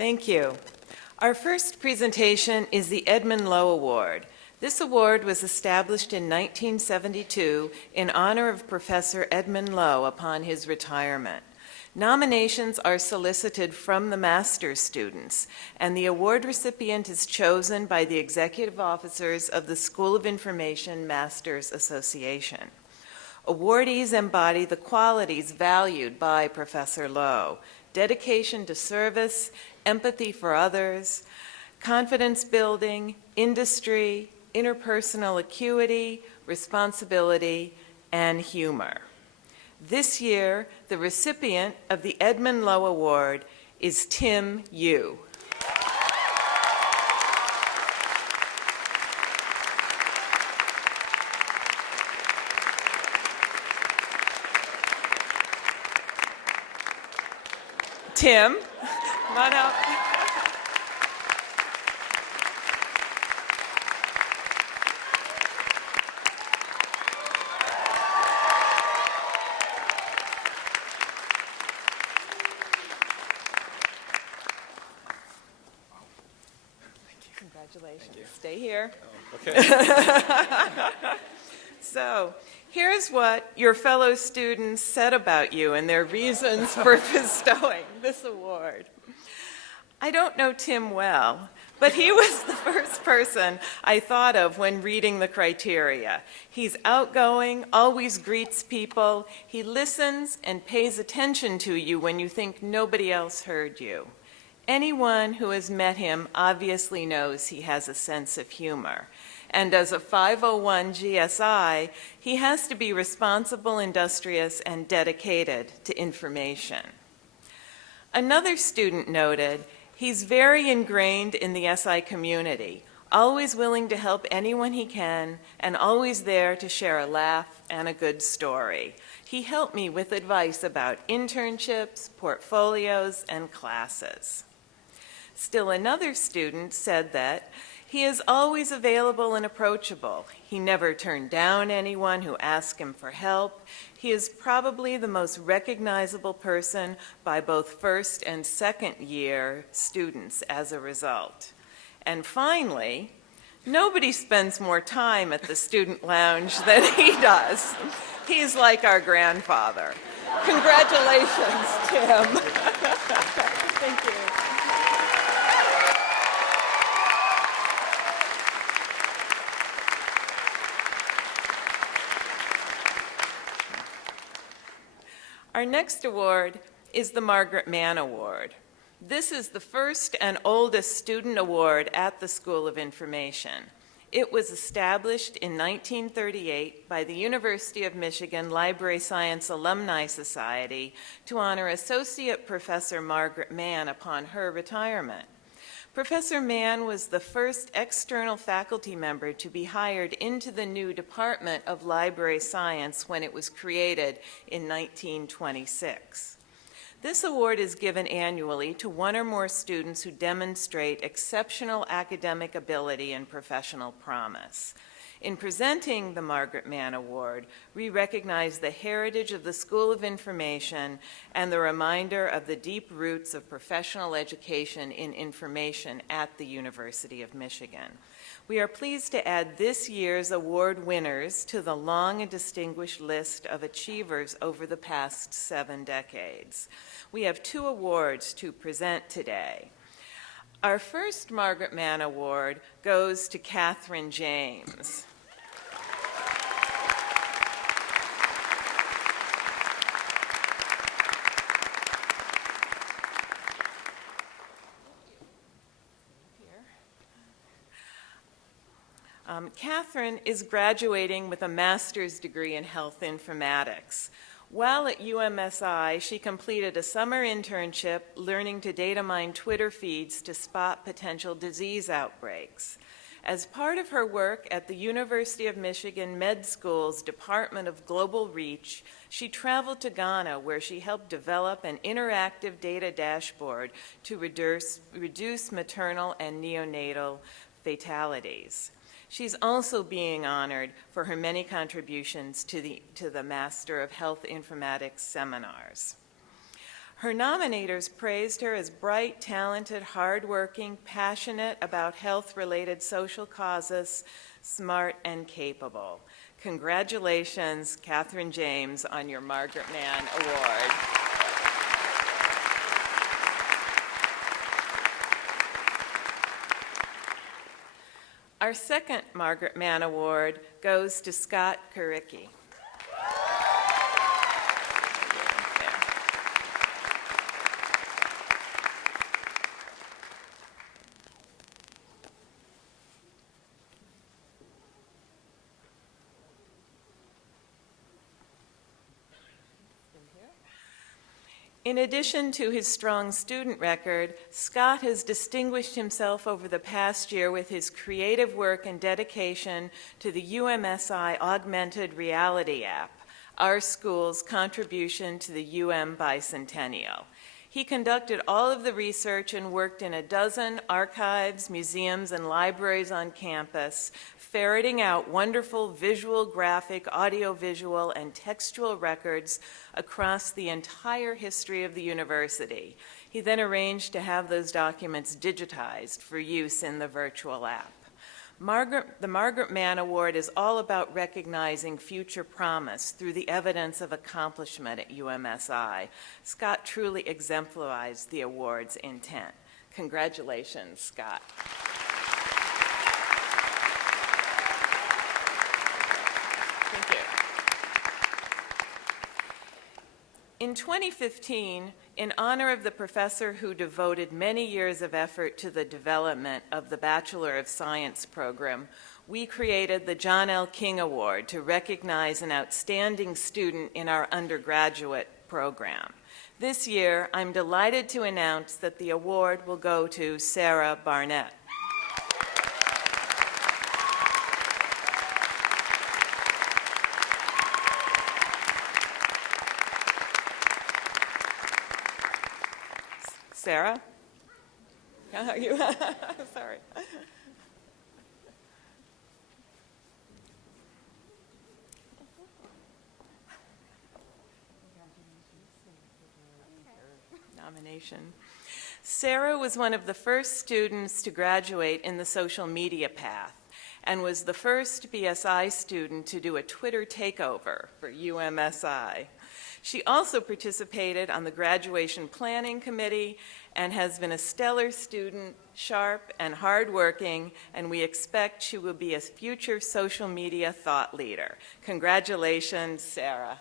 Thank you. Our first presentation is the Edmund Low Award. This award was established in 1972 in honor of Professor Edmund Low upon his retirement. Nominations are solicited from the master's students, and the award recipient is chosen by the executive officers of the School of Information Masters Association. Awardees embody the qualities valued by Professor Low: dedication to service, empathy for others, confidence building, industry, interpersonal acuity, responsibility, and humor. This year, the recipient of the Edmund Low Award is Tim Yu. Tim, come on up. Congratulations. Stay here. Oh, okay. So, here's what your fellow students said about you and their reasons for bestowing this award. I don't know Tim well, but he was the first person I thought of when reading the criteria. He's outgoing, always greets people, he listens and pays attention to you when you think nobody else heard you. Anyone who has met him obviously knows he has a sense of humor. And as a 501 GSI, he has to be responsible, industrious, and dedicated to information. Another student noted, he's very ingrained in the SI community, always willing to help anyone he can, and always there to share a laugh and a good story. He helped me with advice about internships, portfolios, and classes. Still another student said that he is always available and approachable. He never turned down anyone who asked him for help. He is probably the most recognizable person by both first and second year students as a result. And finally, nobody spends more time at the student lounge than he does. He's like our grandfather. Congratulations, Tim. Thank you. Our next award is the Margaret Man Award. This is the first and oldest student award at the School of Information. It was established in 1938 by the University of Michigan Library Science Alumni Society to honor Associate Professor Margaret Man upon her retirement. Professor Mann was the first external faculty member to be hired into the new Department of Library Science when it was created in 1926. This award is given annually to one or more students who demonstrate exceptional academic ability and professional promise. In presenting the Margaret Man Award, we recognize the heritage of the School of Information and the reminder of the deep roots of professional education in information at the University of Michigan. We are pleased to add this year's award winners to the long and distinguished list of achievers over the past 7 decades. We have 2 awards to present today. Our first Margaret Man Award goes to Kathryn James. Kathryn is graduating with a master's degree in health informatics. While at UMSI, she completed a summer internship learning to data mine Twitter feeds to spot potential disease outbreaks. As part of her work at the University of Michigan Med School's Department of Global Reach, she traveled to Ghana, where she helped develop an interactive data dashboard to reduce maternal and neonatal fatalities. She's also being honored for her many contributions to the Master of Health Informatics seminars. Her nominators praised her as bright, talented, hardworking, passionate about health-related social causes, smart, and capable. Congratulations, Kathryn James, on your Margaret Man Award. Our second Margaret Man Award goes to Scott Haruki. In addition to his strong student record, Scott has distinguished himself over the past year with his creative work and dedication to the UMSI Augmented Reality app, our school's contribution to the UM Bicentennial. He conducted all of the research and worked in a dozen archives, museums, and libraries on campus, ferreting out wonderful visual, graphic, audiovisual, and textual records across the entire history of the university. He then arranged to have those documents digitized for use in the virtual app. The Margaret Man Award is all about recognizing future promise through the evidence of accomplishment at UMSI. Scott truly exemplifies the award's intent. Congratulations, Scott. Thank you. In 2015, in honor of the professor who devoted many years of effort to the development of the Bachelor of Science program, we created the John L. King Award to recognize an outstanding student in our undergraduate program. This year, I'm delighted to announce that the award will go to Sara Barnett. Sara? You? Sorry. Nomination. Sara was one of the first students to graduate in the social media path and was the first BSI student to do a Twitter takeover for UMSI. She also participated on the graduation planning committee and has been a stellar student, sharp and hardworking, and we expect she will be a future social media thought leader. Congratulations, Sara.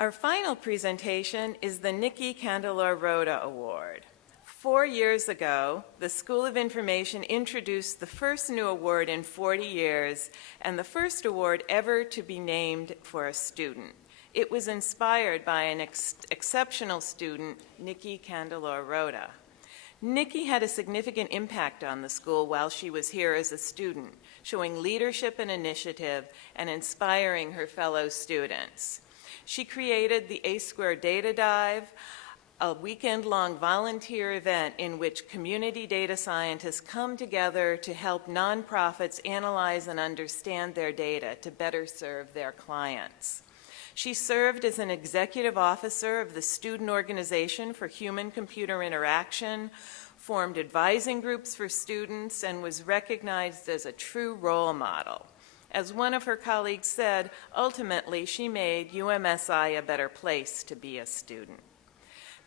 Our final presentation is the Nicky Rhoda Award. 4 years ago, the School of Information introduced the first new award in 40 years and the first award ever to be named for a student. It was inspired by an exceptional student, Nicky Rhoda. Nicky had a significant impact on the school while she was here as a student, showing leadership and initiative and inspiring her fellow students. She created the A² Data Dive, a weekend-long volunteer event in which community data scientists come together to help nonprofits analyze and understand their data to better serve their clients. She served as an executive officer of the Student Organization for Human-Computer Interaction, formed advising groups for students, and was recognized as a true role model. As one of her colleagues said, ultimately she made UMSI a better place to be a student.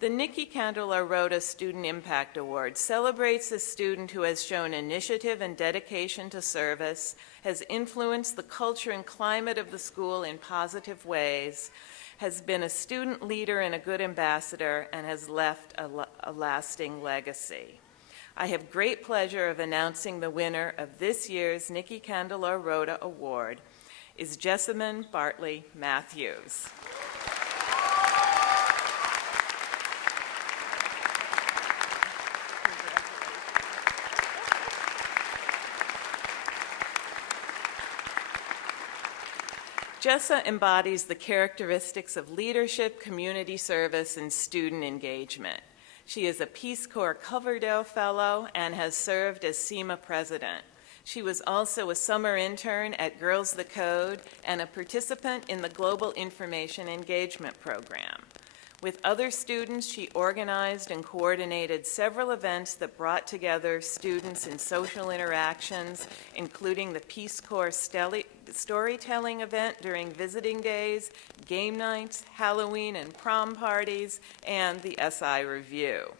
The Nicky Rhoda Student Impact Award celebrates a student who has shown initiative and dedication to service, has influenced the culture and climate of the school in positive ways, has been a student leader and a good ambassador, and has left a lasting legacy. I have great pleasure of announcing the winner of this year's Nicky Rhoda Award is Jessamine Bartley Matthews. Jessa embodies the characteristics of leadership, community service, and student engagement. She is a Peace Corps Coverdale Fellow and has served as SEMA President. She was also a summer intern at Girls the Code and a participant in the Global Information Engagement Program. With other students, she organized and coordinated several events that brought together students in social interactions, including the Peace Corps storytelling event during visiting days, game nights, Halloween and prom parties, and the SI Review.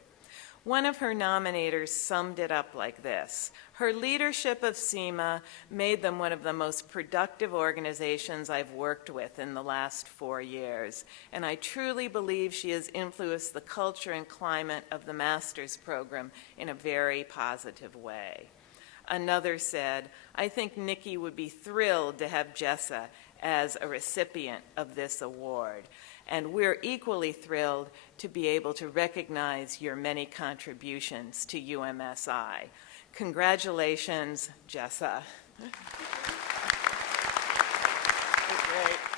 One of her nominators summed it up like this: her leadership of SEMA made them one of the most productive organizations I've worked with in the last 4 years, and I truly believe she has influenced the culture and climate of the master's program in a very positive way. Another said, I think Nicky would be thrilled to have Jessa as a recipient of this award. And we're equally thrilled to be able to recognize your many contributions to UMSI. Congratulations, Jessa. Great.